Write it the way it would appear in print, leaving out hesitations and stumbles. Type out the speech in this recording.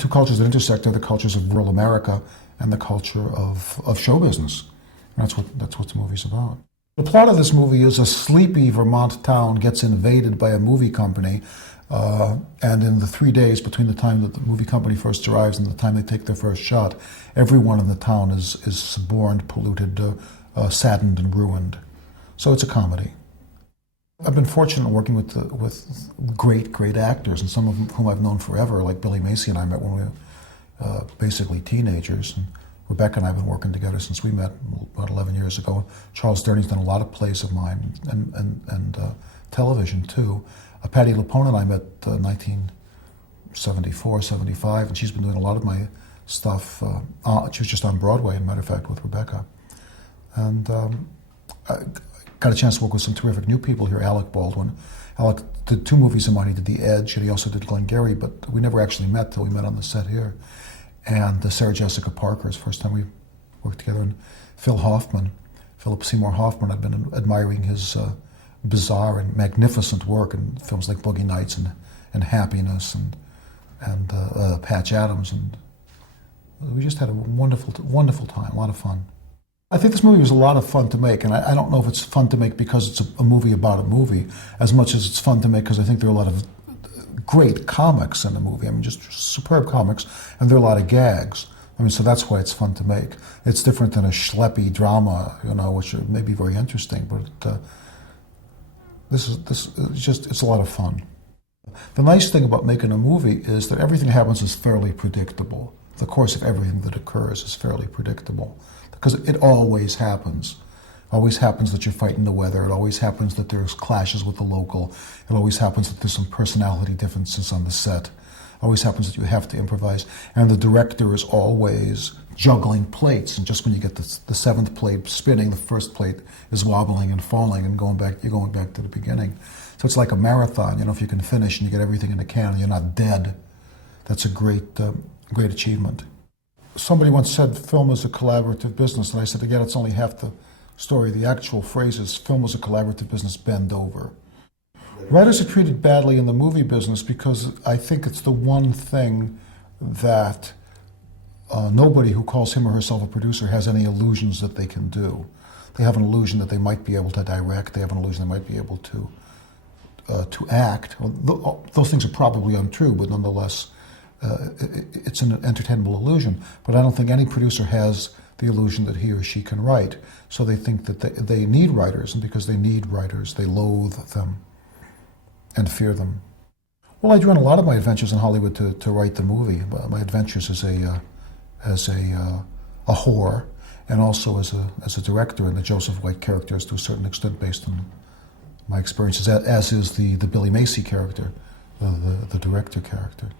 two cultures that intersect are the cultures of rural America and the culture of show business. And that's what the movie's about. The plot of this movie is a sleepy Vermont town gets invaded by a movie company, and in the 3 days between the time that the movie company first arrives and the time they take their first shot, everyone in the town is suborned, polluted, saddened, and ruined. So it's a comedy. I've been fortunate working with great actors, and some of whom I've known forever, like Billy Macy and I met when we were basically teenagers. And Rebecca and I have been working together since we met about 11 years ago. Charles Durney's done a lot of plays of mine and television too. Patti LuPone and I met 1974, 75, and she's been doing a lot of my stuff. She was just on Broadway, as a matter of fact, with Rebecca. And I got a chance to work with some terrific new people here. Alec Baldwin. Alec did 2 movies of mine. He did The Edge, and he also did Glengarry, but we never actually met till we met on the set here. And Sarah Jessica Parker's first time we worked together. And Philip Seymour Hoffman, I've been admiring his bizarre and magnificent work in films like Boogie Nights and Happiness and Patch Adams. And we just had a wonderful time, a lot of fun. I think this movie was a lot of fun to make, and I don't know if it's fun to make because it's a movie about a movie, as much as it's fun to make because I think there are a lot of great comics in the movie. I mean, just superb comics, and there are a lot of gags. I mean, so that's why it's fun to make. It's different than a schleppy drama, which may be very interesting, but it's a lot of fun. The nice thing about making a movie is that everything that happens is fairly predictable. The course of everything that occurs is fairly predictable. Because it always happens. It always happens that you're fighting the weather. It always happens that there's clashes with the local. It always happens that there's some personality differences on the set. It always happens that you have to improvise. And the director is always juggling plates. And just when you get the 7th plate spinning, the 1st plate is wobbling and falling and you're going back to the beginning. So it's like a marathon. If you can finish and you get everything in the can and you're not dead, that's a great achievement. Somebody once said film is a collaborative business, and I said, again, it's only half the story. The actual phrase is film is a collaborative business, bend over. Writers are treated badly in the movie business because I think it's the one thing that nobody who calls him or herself a producer has any illusions that they can do. They have an illusion that they might be able to direct. They have an illusion they might be able to act. Well, those things are probably untrue, but nonetheless, it's an entertainable illusion, but I don't think any producer has the illusion that he or she can write. So they think that they need writers, and because they need writers, they loathe them and fear them. Well, I drew on a lot of my adventures in Hollywood to write the movie. My adventures as a whore, and also as a director, and the Joseph White character is to a certain extent based on my experiences, as is the Billy Macy character, the director character.